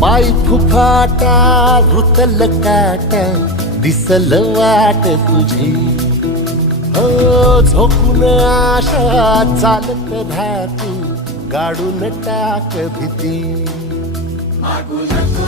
पाय फुफाटा रुतल काटा दिसल वाट तुझी हो झोपून आशा चालत धातू गाडून टाक भीती मागू नको